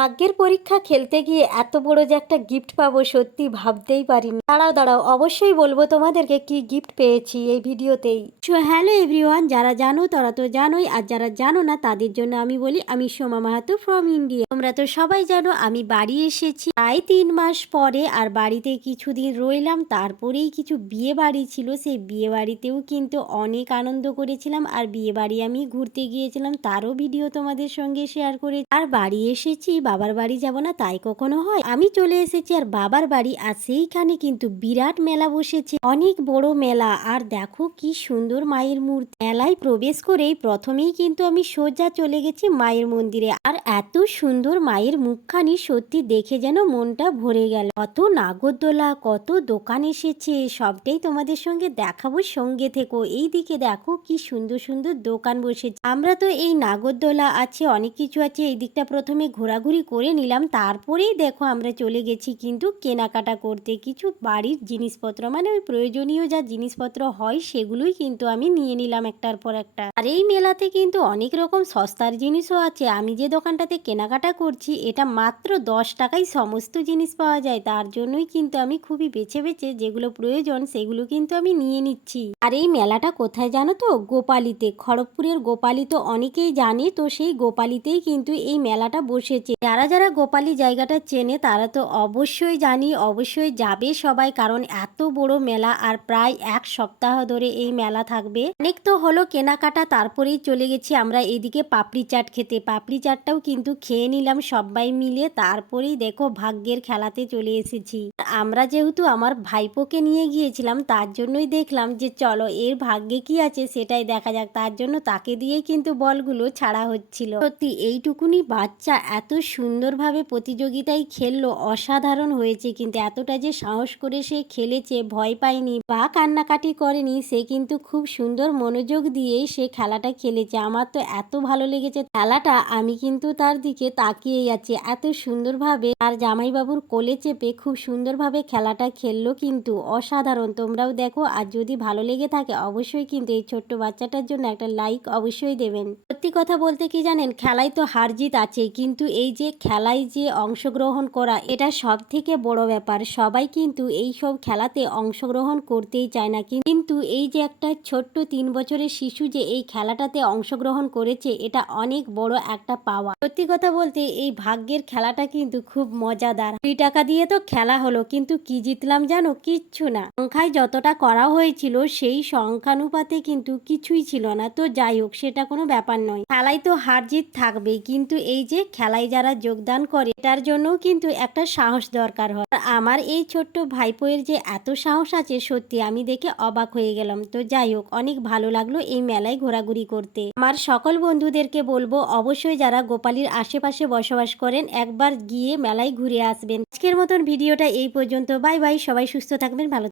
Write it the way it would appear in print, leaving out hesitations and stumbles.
ভাগ্যের পরীক্ষা খেলতে গিয়ে এত বড় যে একটা গিফট পাবো সত্যি ভাবতেই পারিনি। দাঁড়াও দাঁড়াও, অবশ্যই বলবো তোমাদেরকে কি গিফট পেয়েছি এই ভিডিওতেই। সো হ্যালো এভরিওয়ান, যারা জানো তারা তো জানোই, আর যারা জানো না তাদের জন্য আমি বলি, আমি সোমা মাহাতো ফ্রম ইন্ডিয়া। তোমরা তো সবাই জানো আমি বাড়ি এসেছি প্রায় 3 মাস পরে, আর বাড়িতে কিছুদিন রইলাম, তারপরেই কিছু বিয়ে বাড়ি ছিল, সেই বিয়ে বাড়িতেও কিন্তু অনেক আনন্দ করেছিলাম। আর বিয়ে বাড়ি আমি ঘুরতে গিয়েছিলাম, তারও ভিডিও তোমাদের সঙ্গে শেয়ার করে। আর বাড়ি এসেছি, বাবার বাড়ি যাব না তাই কখনো হয়? আমি চলে এসেছি আর বাবার বাড়ি, আর সেইখানে কিন্তু বিরাট মেলা বসেছে, অনেক বড় মেলা। আর দেখো কি সুন্দর মায়ের মূর্তি। মেলায় প্রবেশ করেই প্রথমেই কিন্তু আমি সোজা চলে গেছি মায়ের মন্দিরে। আর এত সুন্দর মায়ের মুখখানি সত্যি দেখে যেন মনটা ভরে গেল। কত নাগরদোলা, কত দোকান এসেছে, সবটাই তোমাদের সঙ্গে দেখাবো, সঙ্গে থেকো। এই দিকে দেখো কি সুন্দর সুন্দর দোকান বসেছে। আমরা তো এই নাগরদোলা আছে, অনেক কিছু আছে, এই দিকটা প্রথমে ঘোরাঘুরি করে নিলাম, তারপরেই দেখো আমরা চলে গেছি কিন্তু কেনাকাটা করতে। কিছু বাড়ির জিনিসপত্র, মানে ওই প্রয়োজনীয় যা জিনিসপত্র হয় সেগুলোই কিন্তু আমি নিয়ে নিলাম একটার পর একটা। আর এই মেলাতে কিন্তু অনেক রকম সস্তার জিনিসও আছে। আমি যে দোকানটাতে কেনাকাটা করছি এটা মাত্র 10 টাকায় সমস্ত জিনিস পাওয়া যায়, তার জন্যই কিন্তু আমি খুবই বেছে বেছে যেগুলো প্রয়োজন সেগুলো কিন্তু আমি নিয়ে নিচ্ছি। আর এই মেলাটা কোথায় জানো তো? গোপালীতে, খড়গপুরের গোপালী তো অনেকেই জানে, তো সেই গোপালীতেই কিন্তু এই মেলাটা বসেছে। যারা যারা গোপালী জায়গাটা চেনে তারা তো অবশ্যই জানি, অবশ্যই যাবে সবাই, কারণ এত বড় মেলা আর প্রায় 1 সপ্তাহ ধরে এই মেলা থাকবে। অনেক তো হলো কেনাকাটা, তারপরেই চলে গেছি আমরা এইদিকে পাপড়ি চাট খেতে। পাপড়ি চাটটাও কিন্তু খেয়ে নিলাম সবাই মিলে, তারপরেই দেখো ভাগ্যের খেলাতে চলে এসেছি। আমরা যেহেতু আমার ভাইপোকে নিয়ে গিয়েছিলাম, তার জন্যই দেখলাম যে চলো এর ভাগ্যে কি আছে সেটাই দেখা যাক, তার জন্য তাকে দিয়েই কিন্তু বলগুলো ছাড়া হচ্ছিল। সত্যি এইটুকুনি বাচ্চা এত সুন্দরভাবে প্রতিযোগিতায় খেললো, অসাধারণ হয়েছে। কিন্তু এতটা যে সাহস করে সে খেলেছে, ভয় পায়নি বা কান্নাকাটি করেনি, সে কিন্তু খুব সুন্দর মনোযোগ দিয়ে সে খেলাটা খেলেছে। আমার তো এত ভালো লেগেছে খেলাটা, আমি কিন্তু তার দিকে তাকিয়েই আছি। এত সুন্দরভাবে আর জামাইবাবুর কোলে চেপে খুব সুন্দরভাবে খেলাটা খেললো, কিন্তু অসাধারণ। তোমরাও দেখো, আর যদি ভালো লেগে থাকে অবশ্যই কিন্তু এই ছোট্ট বাচ্চাটার জন্য একটা লাইক অবশ্যই দেবেন। সত্যি কথা বলতে কি জানেন, খেলায় তো হার জিত আছে, কিন্তু এই যে খেলায় যে অংশগ্রহণ করা এটা সব থেকে বড় ব্যাপার। সবাই কিন্তু এই সব খেলাতে অংশগ্রহণ করতেই চায় না, কিন্তু এই যে একটা ছোট্ট 3 বছরের শিশু যে এই খেলাটাতে অংশগ্রহণ করেছে, এটা অনেক বড় একটা পাওয়া। সত্যি কথা বলতে এই ভাগ্যের খেলাটা কিন্তু খুব মজাদার। 2 টাকা দিয়ে তো খেলা হলো, কিন্তু কি জিতলাম জানো? কিচ্ছু না। সংখ্যায় যতটা করা হয়েছিল সেই সংখ্যানুপাতে কিন্তু কিছুই ছিল না। তো যাই হোক, সেটা কোনো ব্যাপার নয়, খেলায় তো হার জিত থাকবেই, কিন্তু এই যে খেলায় যারা যোগদান করে এটার জন্যও কিন্তু একটা সাহস দরকার হয়। আর আমার এই ছোট্ট ভাইপোয়ের যে এত সাহস আছে, সত্যি আমি দেখে অবাক হয়ে গেলাম। তো যাই হোক, অনেক ভালো লাগলো এই মেলায় ঘোরাঘুরি করতে। আমার সকল বন্ধুদেরকে বলবো অবশ্যই যারা গোপালীর আশেপাশে বসবাস করেন একবার গিয়ে মেলায় ঘুরে আসবেন। আজকের মতন ভিডিওটা এই পর্যন্ত। বাই বাই, সবাই সুস্থ থাকবেন, ভালো